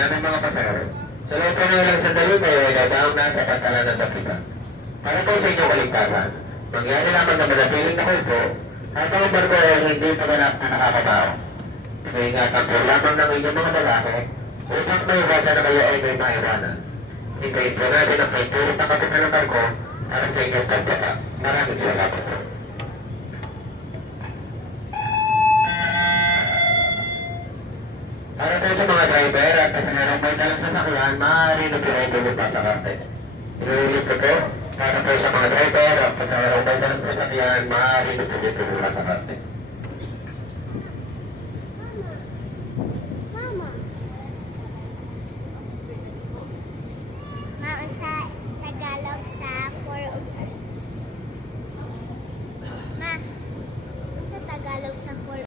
namin mga pasahero. Sa loob po ng ilang sandali kayo ay dadaan na sa pantalan ng Dapitan. Para po sa inyong kaligtasan, mangyari lamang na manatiling na kayo po at ang barko ay hindi paganap na nakakatao. Ingatan po lamang ng inyong mga lalaki upang maiwasan na kayo ay may maiwanan. Hintayin po natin ang may tulot na kapitan ng barko para sa inyong pagkata. Maraming salamat po. Para po sa mga driver at kasanarang may dalang sasakyan, maaari na pinay pa sa karte. Inuulit ko po, para po sa mga driver at kasanarang may dalang sasakyan, maaari na pinay sa karte.